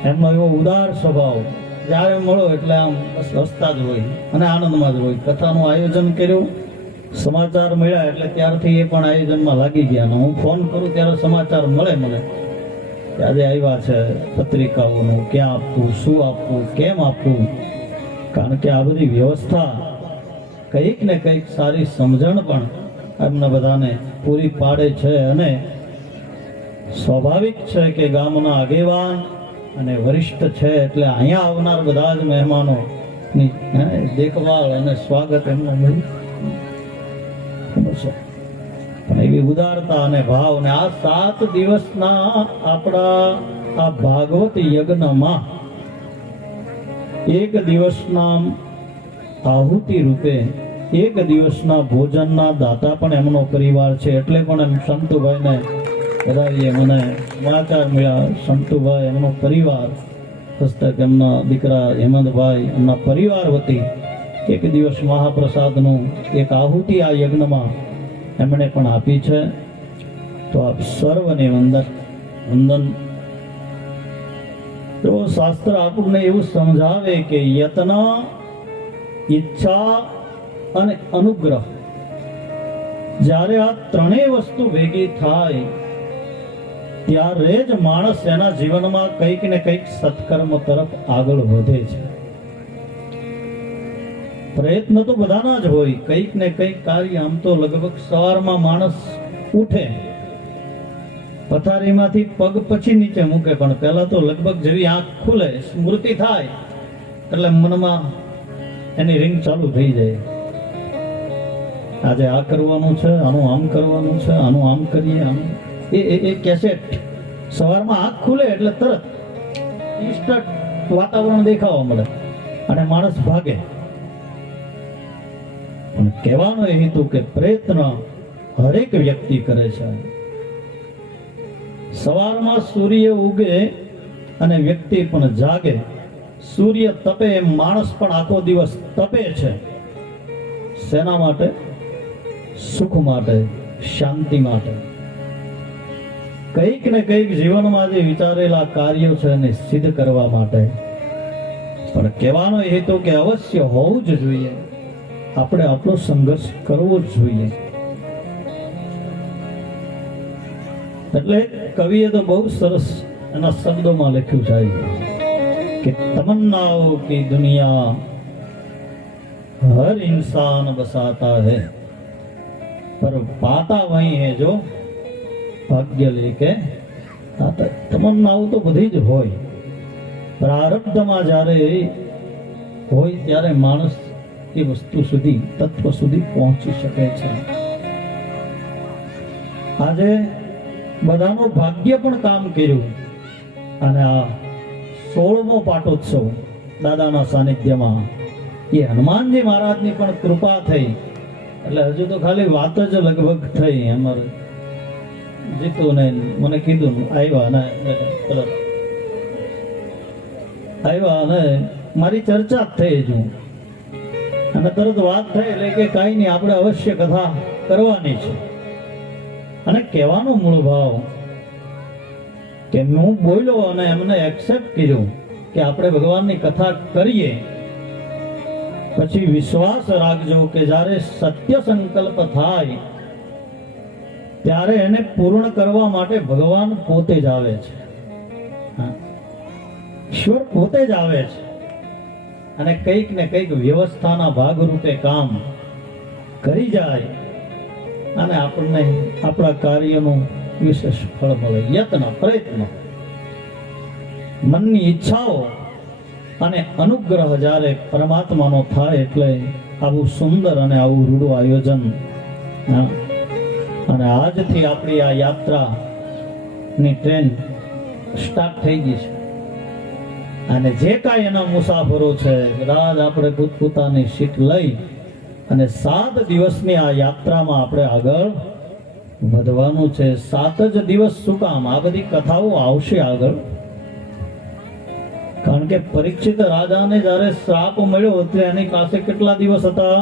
એમનો એવો ઉદાર સ્વભાવ, જ્યારે મળો એટલે આમ હસતા જ હોય અને આનંદમાં જ હોય. કથાનું આયોજન કર્યું, સમાચાર મળ્યા એટલે ત્યારથી એ પણ આયોજનમાં લાગી ગયા. અને હું ફોન કરું ત્યારે સમાચાર મળે મને કે આજે આવ્યા છે પત્રિકાઓનું, ક્યાં આપવું, શું આપવું, કેમ આપવું, કારણ કે આ બધી વ્યવસ્થા કંઈક ને કંઈક સારી સમજણ પણ એમને બધાને પૂરી પાડે છે. અને સ્વાભાવિક છે કે ગામના આગેવાન અને વરિષ્ઠ છે, એટલે અહીંયા આવનાર બધા જ મહેમાનોની દેખભાળ અને સ્વાગત એમને મળ્યું છે. પણ એવી ઉદારતા અને ભાવ, અને આ 7 દિવસના આપણા આ ભાગવત યજ્ઞમાં એક દિવસના આહુતિ રૂપે, એક દિવસના ભોજનના દાતા પણ એમનો પરિવાર છે. એટલે પણ એમ સંતુભાઈને વધારીએ, મને સમાચાર મળ્યા, સંતુભાઈ એમનો પરિવાર હસ્તક, એમના દીકરા હેમંતભાઈ, એમના પરિવાર વતી એક દિવસ મહાપ્રસાદનું એક આહુતિ આ યજ્ઞમાં એમણે પણ આપી છે. તો આપ સર્વને વંદન. તો શાસ્ત્ર આપણને એવું સમજાવે કે યત્ન, ઈચ્છા અને અનુગ્રહ, જ્યારે આ ત્રણેય વસ્તુ ભેગી થાય ત્યારે જ માણસ એના જીવનમાં કંઈક ને કંઈક સત્કર્મ તરફ આગળ વધે છે. પ્રયત્ન તો બધાના જ હોય, કંઈક ને કંઈક કાર્ય. આમ તો લગભગ સવારમાં માણસ ઉઠે, પથારીમાંથી પગ પછી નીચે મૂકે, પણ પહેલા તો લગભગ જેવી આંખ ખુલે, સ્મૃતિ થાય એટલે મનમાં એની રિંગ ચાલુ થઈ જાય. આજે આ કરવાનું છે, આનું આમ કરવાનું છે, આનું આમ કરીએ, આમ એ કેસેટ સવારમાં આંખ ખુલે એટલે તરત ઇન્સ્ટન્ટ વાતાવરણ દેખાવા મળે અને માણસ ભાગે. પણ કહેવાનો એ હેતુ કે પ્રયત્ન હરેક વ્યક્તિ કરે છે. સવારમાં સૂર્ય ઉગે અને વ્યક્તિ પણ જાગે. સૂર્ય તપે એમ માણસ પણ આખો દિવસ તપે છે. શેના માટે? સુખ માટે, શાંતિ માટે. કંઈક ને કંઈક જીવનમાં જે વિચારેલા કાર્યો છે એને સિદ્ધ કરવા માટે. પણ કહેવાનો એ હેતુ કે અવશ્ય હોવું જ જોઈએ, આપણે આપણો સંઘર્ષ કરવો જ જોઈએ. એટલે કવિએ તો બહુ સરસ એના શબ્દોમાં લખ્યું છે કે તમન્નાઓ કી દુનિયા हर इंसान बसाता है पर पाता वही है जो भाग्य लेके आता. તમન્નાઓ તો બધી જ હોય, પ્રારબ્ધમાં જ્યારે હોય ત્યારે માણસ એ વસ્તુ સુધી, તત્વ સુધી પહોંચી શકે છે. આજે બધાનું ભાગ્ય પણ કામ કર્યું અને આ 16મો પાટોત્સવ દાદાના સાનિધ્યમાં એ હનુમાનજી મહારાજની પણ કૃપા થઈ. એટલે હજુ તો ખાલી વાત જ લગભગ થઈ. અમારે જીતુને મને કીધું આવ્યા ને તરત આવ્યા અને મારી ચર્ચા જ થઈ જ અને તરત વાત થઈ એટલે કે કાંઈ નહીં, આપણે અવશ્ય કથા કરવાની છે. અને કહેવાનો મૂળ ભાવ કે હું બોલ્યો અને એમને એક્સેપ્ટ કર્યું કે આપણે ભગવાનની કથા કરીએ. પછી વિશ્વાસ રાખજો કે જ્યારે સત્ય સંકલ્પ થાય ત્યારે એને પૂર્ણ કરવા માટે ભગવાન પોતે જ આવે છે. ઈશ્વર પોતે જ આવે છે અને કંઈક ને કંઈક વ્યવસ્થાના ભાગરૂપે કામ કરી જાય અને આપણને આપણા કાર્યનું વિશેષ ફળ મળે. યત્ન પ્રયત્ન મનની ઈચ્છાઓ અને અનુગ્રહ જ્યારે પરમાત્માનો થાય એટલે આવું સુંદર અને આવું રૂડું આયોજન. અને આજથી આપણી આ યાત્રાની ટ્રેન સ્ટાર્ટ થઈ ગઈ છે અને જે કાંઈ એના મુસાફરો છે કદાચ આપણે પોતપોતાની સીટ લઈ અને 7 દિવસની આ યાત્રામાં આપણે આગળ વધવાનું છે. 7 જ દિવસ શું કામ? આ બધી કથાઓ આવશે આગળ. કારણ કે પરીક્ષિત રાજાને જ્યારે શ્રાપ મળ્યો એટલે એની પાસે કેટલા દિવસ હતા?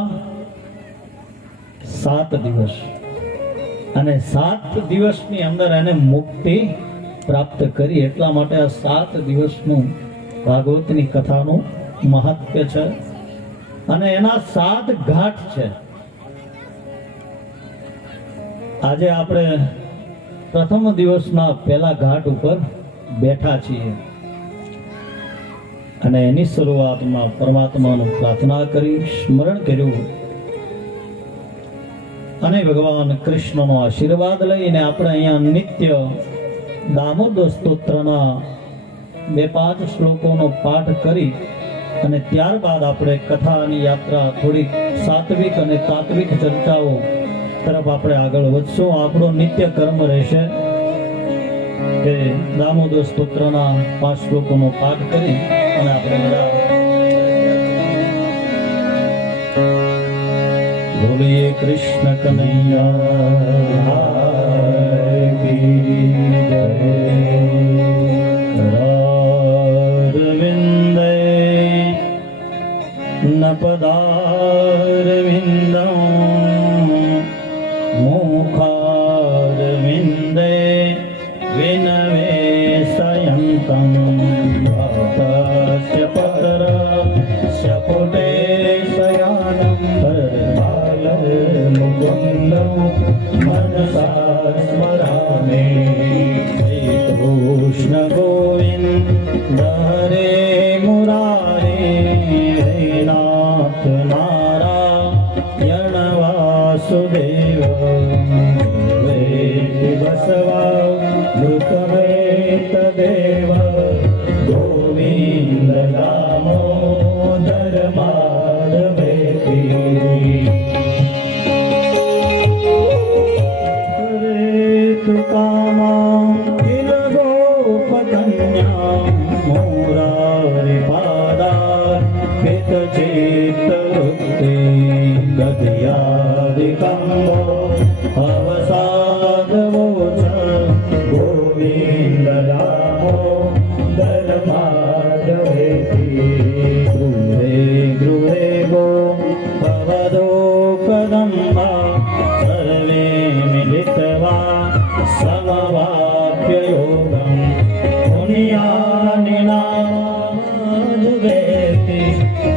7 દિવસ. અને 7 દિવસની અંદર એને મુક્તિ પ્રાપ્ત કરી. એટલા માટે આ 7 દિવસનું ભાગવતની કથાનું મહત્વ છે અને એના 7 ઘાટ છે. આજે આપણે પ્રથમ દિવસના પહેલા ઘાટ ઉપર બેઠા છીએ અને એની શરૂઆતમાં પરમાત્માનું પ્રાર્થના કરી, સ્મરણ કર્યું અને ભગવાન કૃષ્ણનો આશીર્વાદ લઈને આપણે અહીંયા નિત્ય દામોદર સ્તોત્રના 2-5 શ્લોકોનો પાઠ કરી અને ત્યારબાદ આપણે કથાની યાત્રા થોડીક સાત્વિક અને તાત્વિક ચર્ચાઓ તરફ આપણે આગળ વધશું. આપણો નિત્ય કર્મ રહેશે કે દામોદર સ્તોત્રના 5 શ્લોકોનો પાઠ કરી અને આપણે બધા બોલીએ કૃષ્ણ કનૈયા કી જય. કરારવિંદે ન પદારવિંદં મુખારવિંદે વિનવેશયન્तं ભક્તસ્ય પતરસ્ય પુટે શયાनं મુકુંદં મનસા સ્મરામે. કૃષ્ણ ગોવિંદ હરે મુરારે નાથ નારાયણ વાસુદેવ બસવા મૃતમેત દેવ ગોવિંદ દામોદર માધવેતી. કામા કિલ ગોપકન્યા મોરારી પાદા પિત ચેત વૃત્તિ ગદયાદિ કંબો અવસાદવો ચ ગોવિંદ રામો ધર્માદવેતી. ગૃહે ગૃહે ગો ભવદો કદંબા સર્વે મિલિત્વા સમવાપ્ય યોગં પુણ્યાનિ નામોદવેતિ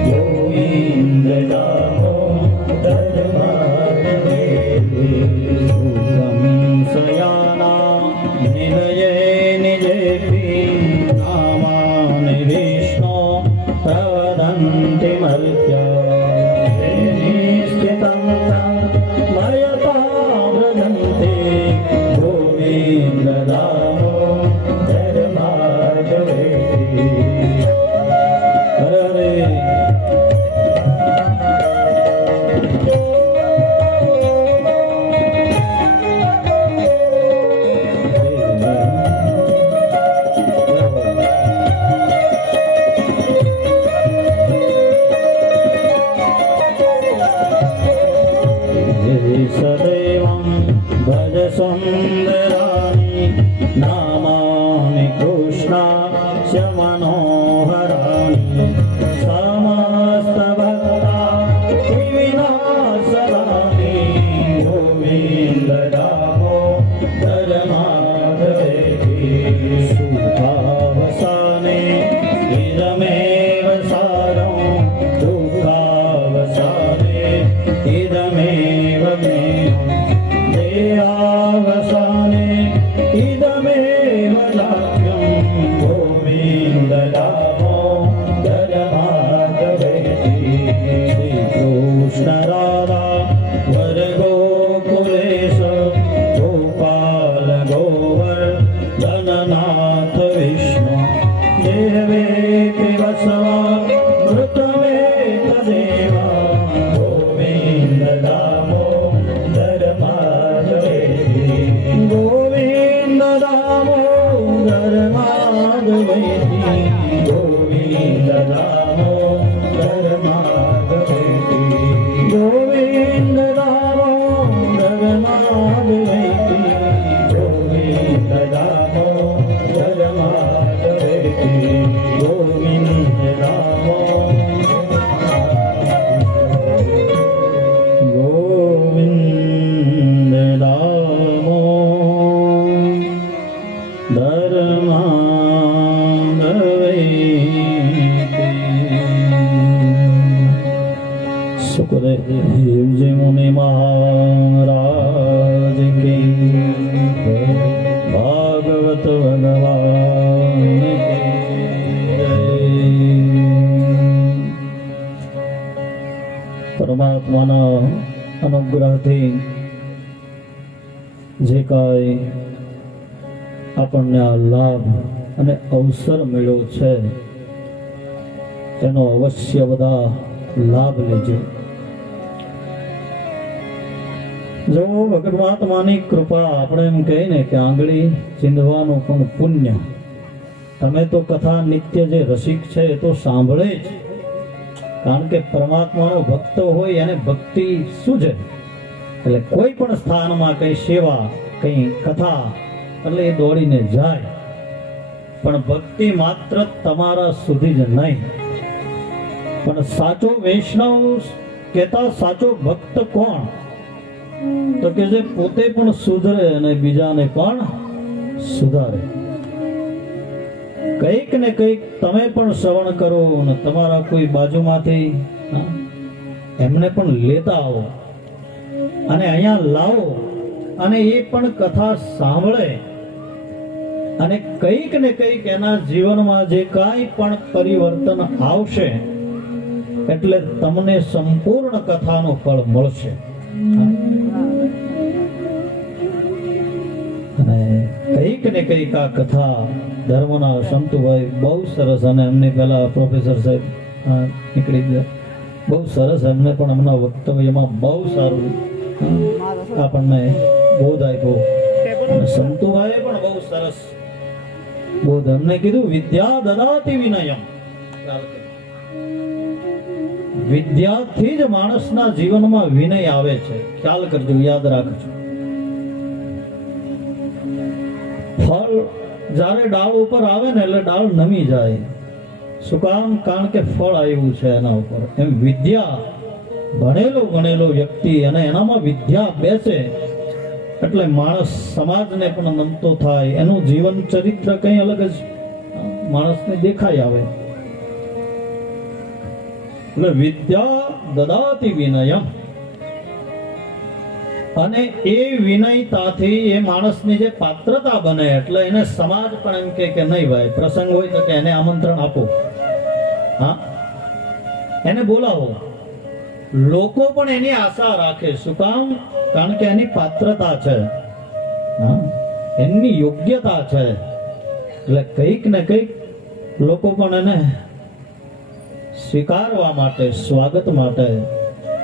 ગોવિંદ દામોદર માધવેતિ. સુખં સયાના ગોવિંદ દામોદર માધવે હરે હરે સદૈવં ભજ સુંદરાણી નામાનિ કૃષ્ણાસ્ય મનોહરાણી સમસ્ત ભક્તા વિનાશરાણી ગોવિંદ દામોદર માધવે સુખાવસાને ઇદમેવ સારં દુઃખાવસાને ઇદમેવ દેહાવસાને ઇદમેવ લાભ્યં ગોવિંદ દામોદર માધવે શ્રી કૃષ્ણ રાધા વર ગોકુલેશ ગોપાલ ગોવર્ધનનાથ વિષ્ણુ દેવે વસવા મૃતમે તદેવા ગોવિંદ દામોદર માધવે ગોવિંદ દામોદર માધવે ગોવિંદ દામોદર માધવે ગોવિંદ દામોદર માધવે ગોવિંદ દામોદર માધવે ગોવિંદ ગોવિંદ દામોદર માધવે સુખદેવજી મુનિ મહારાજ કી ભાગવત ભગવાન કી જય. પરમાત્માના અનુગ્રહથી જે કાંઈ આપણને આ લાભ અને અવસર મળ્યો છે તેનો અવશ્ય બધા લાભ લેજો. જો ભગવાત્માની કૃપા આપણે એમ કહીને કે આંગળી ચીંધવાનું પણ પુણ્ય. તમે તો કથા નિત્ય જે રસિક છે એ તો સાંભળે જ, કારણ કે પરમાત્માનો ભક્ત હોય એને ભક્તિ સૂજે. એટલે કોઈ પણ સ્થાનમાં કઈ સેવા કઈ કથા એટલે એ દોડીને જાય. પણ ભક્તિ માત્ર તમારા સુધી જ નહીં, પણ સાચો વૈષ્ણવ કહેતા સાચો ભક્ત કોણ? તો કે જે પોતે પણ સુધરે અને બીજાને પણ સુધારે. કંઈક ને કંઈક તમે પણ શ્રવણ કરો અને તમારા કોઈ બાજુમાંથી એમને પણ લેતા આવો અને અહીંયા લાવો અને એ પણ કથા સાંભળે અને કંઈક ને કંઈક એના જીવનમાં જે કાંઈ પણ પરિવર્તન આવશે એટલે તમને સંપૂર્ણ કથાનું ફળ મળશે. અને કંઈક ને કંઈક આ કથા ધર્મના સંતુભાઈ બહુ સરસ, અને એમની પહેલા પ્રોફેસર સાહેબ નીકળી ગયા, બહુ સરસ. એમને પણ એમના વક્તવ્યમાં બહુ સારું આપણને બોધ આપ્યો. અને સંતુભાઈએ પણ બહુ સરસ બોધ એમને કીધું, વિદ્યા દદાતિ વિનયમ. વિદ્યાથી જ માણસના જીવનમાં વિનય આવે છે. ખ્યાલ કરજો, યાદ રાખજો. ફળ જ્યારે ડાળ ઉપર આવે ને એટલે ડાળ નમી જાય. શું કામ? કારણ કે ફળ આવ્યું છે એના ઉપર. એમ વિદ્યા, ભણેલો ગણેલો વ્યક્તિ અને એનામાં વિદ્યા બેસે એટલે માણસ સમાજને પણ નમતો થાય. એનું જીવન ચરિત્ર કઈ અલગ જ માણસને દેખાઈ આવે. એટલે વિદ્યા દદાતિ વિનયમ. અને એ વિનયતાથી એ માણસની જે પાત્રતા બને એટલે એને સમાજ પણ એમ કે નહીં ભાઈ, પ્રસંગ હોય તો કે એને આમંત્રણ આપો, હા એને બોલાવો. લોકો પણ એની આશા રાખે. શું કામ? કારણ કે એની પાત્રતા છે. એમની યોગ્યતા છે, એટલે કંઈક ને કંઈક લોકો પણ એને સ્વીકારવા માટે, સ્વાગત માટે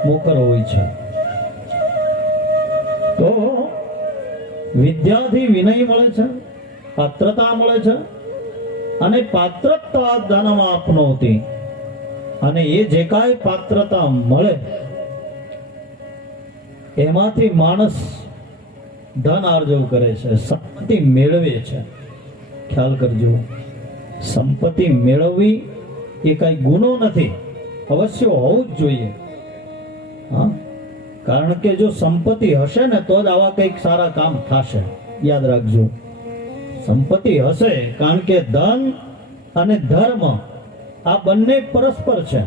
મોકર હોય છે. તો વિદ્યાથી વિનય મળે છે, પાત્રતા મળે છે, અને પાત્રતા ધનમ આપનોતી, અને એ જે કાંઈ પાત્રતા મળે એમાંથી માણસ ધન આર્જવ કરે છે, સંપત્તિ મેળવે છે. ખ્યાલ કરજો, સંપત્તિ મેળવવી એ કઈ ગુનો નથી, અવશ્ય હોવું જ જોઈએ. હા, કારણ કે જો સંપત્તિ હશે ને તો જ આવા કંઈક સારા કામ થશે. યાદ રાખજો, સંપત્તિ હશે, કારણ કે ધન અને ધર્મ આ બંને પરસ્પર છે.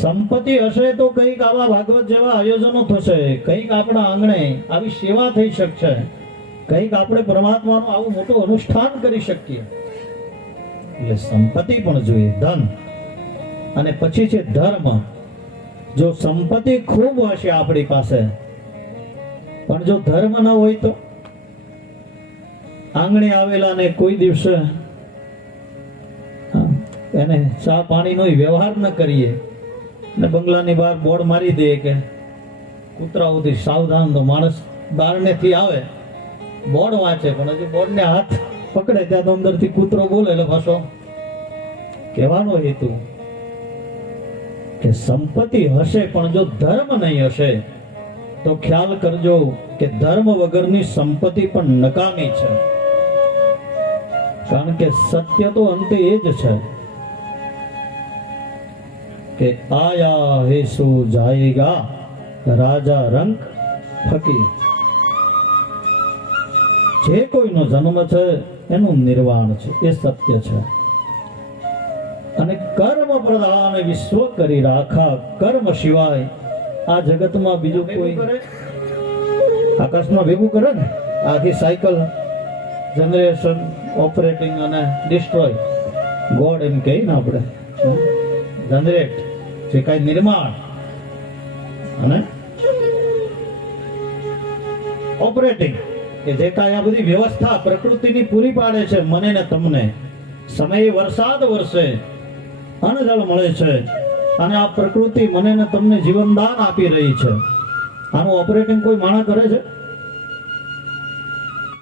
સંપત્તિ હશે તો કંઈક આવા ભાગવત જેવા આયોજનો થશે, કંઈક આપણા આંગણે આવી સેવા થઈ શકશે, કંઈક આપણે પરમાત્માનું આવું મોટું અનુષ્ઠાન કરી શકીએ. એટલે સંપત્તિ પણ જોઈએ, ધન, અને પછી છે ધર્મ. જો સંપત્તિ ખૂબ હશે આપણી પાસે, પણ જો ધર્મ ન હોય તો આંગણે આવેલા ને કોઈ દિવસે એને ચા પાણીનો વ્યવહાર ન કરીએ ને બંગલાની બહાર બોર્ડ મારી દે કે કૂતરાઓથી સાવધાન, તો માણસ બહારનેથી આવે, બોર્ડ વાંચે, પણ હજી બોર્ડને હાથ પકડે ત્યાં તો અંદરથી કૂતરો બોલે. એટલે પાછો કહેવાનો હેતુ કે સંપત્તિ હશે પણ જો ધર્મ નહીં હશે તો ખ્યાલ કરજો કે ધર્મ વગરની સંપત્તિ પણ નકામી છે. કારણ કે સત્ય તો અંતે એ જ છે કે આયા હે સો જાયેગા, રાજા રંક ફકીર. જે કોઈનો જન્મ છે એનું નિર્વાણ છે, એ સત્ય છે. અને કર્મ પ્રધાન વિશ્વ કરી રાખા, કર્મ સિવાય આ જગતમાં બીજું કોઈ આકાશમાં ભેગું કરે ને, આખી સાયકલ જનરેશન, ઓપરેટિંગ અને ડિસ્ટ્રોય, ગોડ એમ કહીએ ને આપણે, જનરેટ, જે કાંઈ નિર્માણ અને ઓપરેટિંગ, કે જે કાંઈ આ બધી વ્યવસ્થા પ્રકૃતિની પૂરી પાડે છે મને ને તમને. સમયે વરસાદ વરસે, અન્નજળ મળે છે, અને આ પ્રકૃતિ મને ને તમને જીવનદાન આપી રહી છે. આનું ઓપરેટિંગ કોઈ માણસ કરે છે?